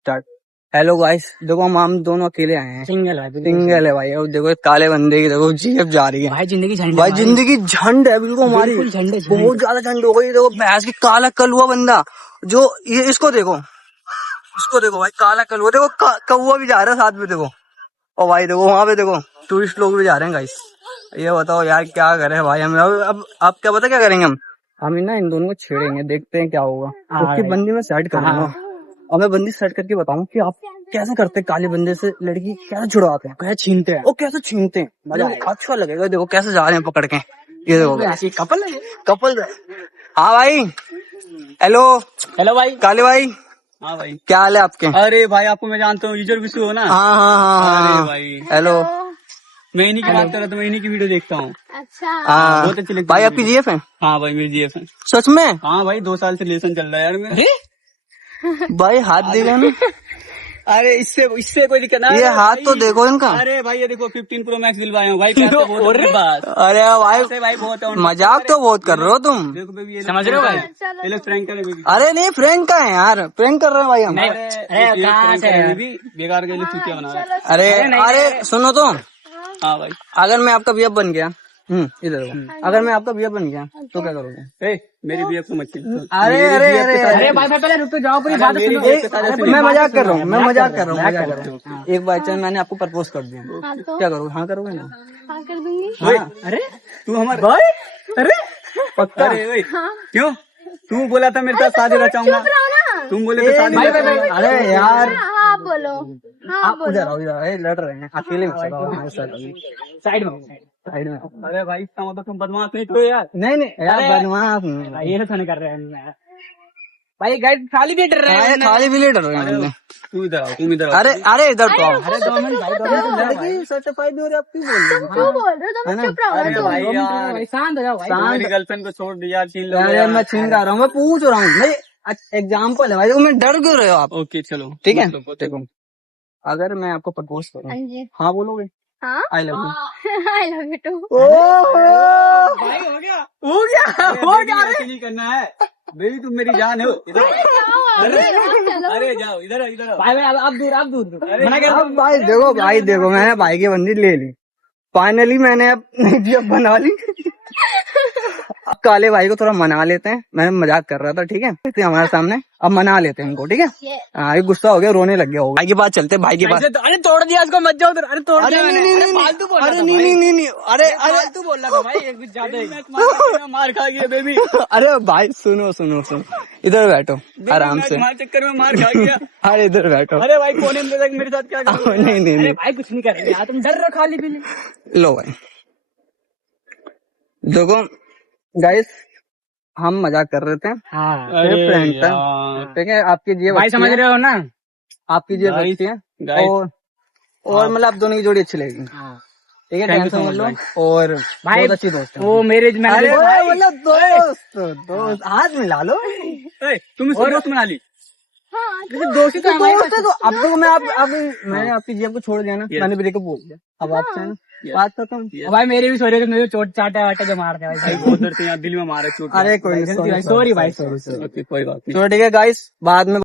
Start. Hello guys, देखो हम दोनों अकेले आए हैं। सिंगल है सिंगल है भाई। अब देखो काले बंदे की देखो जीप जा रही है भाई, जिंदगी झंड भाई, जिंदगी झंड है बिल्कुल हमारी, बिल्कुल झंड है, झंड। बहुत ज्यादा झंड हो गई। देखो भैंस की काला कलुआ बंदा जो ये इसको देखो भाई, काला कलुआ देखो, कौवा भी जा रहा है साथ में देखो। और भाई देखो वहां पे देखो टूरिस्ट लोग भी जा रहे हैं गाइस। ये बताओ यार क्या करें भाई हम अब आप क्या पता क्या करेंगे हम ना इन दोनों को छेड़ेंगे, देखते हैं क्या होगा। उसकी बंदी में सेट करूंगा और मैं बंदी सेट करके बताऊं कि आप कैसे करते हैं, काले बंदे से लड़की कैसे छुड़वाते हैं, कैसे छीनते हैं, वो कैसे छीनते हैं। मजा आएगा, अच्छा लगेगा। देखो कैसे जा रहे हैं पकड़ के, ये देखो कपल। हाँ भाई, हेलो हेलो भाई। काले भाई, हाँ भाई, क्या हाल है आपके? अरे भाई आपको मैं जानता हूँ, यूजर विशु हो ना। हाँ अरे भाई, हेलो। मैं इन्हीं की बात कर रहा था, मैं इन्हीं की वीडियो देखता हूँ। अच्छा, हाँ बहुत अच्छी लगती भाई, है आपकी जीएफ है? हाँ भाई, मेरी जीएफ है। सच में? हाँ भाई, 2 साल से रिलेशन चल रहा है यार मेरा। भाई हाथ देगा ना? अरे इससे कोई दिक्कत नहीं। ये हाथ तो देखो इनका। अरे भाई ये देखो 15 प्रो मैक्स दिलवाया हूँ भाई, पैसे बहुत है मेरे पास। अरे भाई बहुत है। मजाक तो बहुत कर रहे हो तुम। देखो बेबी, ये समझ रहे हो भाई, ये लोग प्रैंक करे बेबी। अरे नहीं, प्रैंक का है यार, प्रैंक कर रहे हैं भाई हम। अरे कहाँ से है बेबी, बेकार के लिए चूतिया बना रहा है। अरे सुनो तो, हाँ भाई, अगर मैं आपका बीएफ बन गया, इधर देखो, अगर मैं आपका बीएफ बन गया तो क्या करोगे? मेरी बीएफ को मत छेड़ो। अरे भाई पहले रुक तो जाओ, पूरी बात सुनो। मैं मजाक कर रहा हूँ। एक बार चांस मैंने आपको प्रपोज कर दिया, क्या करोगे? हाँ करोगे ना? हाँ कर दूंगी। अरे तू हमारे भाई, अरे पक्का? अरे क्यों? तू बोला था मेरे साथ शादी रचाऊंगा, तुम बोले थे शादी। अरे यार हाँ बोलो, हाँ आप उधर आओ, लड़ रहे हैं अकेले में, साइड में। अरे भाई इसका मतलब तुम बदमाश नहीं तो यार। नहीं यार बदमाश नहीं। ये तो कर रहे हैं भाई, गाइड खाली भी डर रहे हैं, खाली भी ले डर रहे हैं। तू इधर आओ, तुम इधर आओ। अरे इधर तो आओ। अरे 2 मिनट भाई, सर्टिफाइड हो रहे, आप क्यों बोल रहे हो? क्यों बोल रहे हो तुम? चुप रहो अरे तुम। भाई यार, शांत हो जाओ भाई, मेरी गर्लफ्रेंड को छोड़ दिया, छीन लो। अरे मैं छीन रहा हूँ, मैं पूछ रहा हूँ भाई, एग्जाम्पल है भाई, मैं डर क्यों रहे हो आप? ओके चलो ठीक है, देखो अगर मैं आपको प्रपोज करूँ, हाँ जी, हाँ बोलोगे? हाँ I love you. I love you too. भाई हो गया। ऐसे नहीं करना है बेबी, तुम मेरी जान हो। अरे जाओ इधर भाई, आप दूर अब भाई देखो मैंने भाई की बंदी ले ली, फाइनली मैंने अब जीएफ बना ली। अब काले भाई को थोड़ा मना लेते हैं, मैं मजाक कर रहा था, ठीक है? हमारे सामने अब मना लेते हैं उनको, ठीक है? हाँ, ये गुस्सा हो गया, रोने लग गया होगा। भाई के पास चलते, भाई के पास। अरे तोड़ दिया इसको, मत जाओ उधर। अरे तोड़ दिया। फालतू बोल रहा था नहीं, अरे फालतू बोल रहा था भाई, एक कुछ ज्यादा मार खा गया बेबी। अरे भाई सुनो, इधर बैठो आराम से। चक्कर में मार खा गया। अरे इधर बैठो। अरे भाई कोने में देख मेरे साथ क्या कर रहे हो? नहीं भाई कुछ नहीं करेंगे यार, तुम डर रहे हो खाली पीली। लो भाई देखो गाइस, हम मजाक कर रहे थे, फ्रेंड था, ठीक है? आपकी जेब भाई समझ रहे हो ना, आपकी जेब अच्छी है, और मतलब आप दोनों की जोड़ी अच्छी लगेगी, ठीक है? टेंशन मत लो। और भाई बहुत अच्छी दोस्त है वो मेरे मतलब दोस्त हाथ मिला लो। तुम दोस्त बना ली। दोस्ती तो दोस्त है, तो अब तो मैंने आपकी जेब को छोड़ दिया ना, मैंने ब्रेकअप बोल दिया, अब आपसे बात खत्म। भाई मेरे भी सॉरी, मेरे चोट चाटा वाटा जो मार दिया भाई, बहुत डरते हैं, दिल में मारे चोट। अरे कोई सॉरी भाई, सॉरी। कोई बात नहीं, ठीक है गाइस, बाद में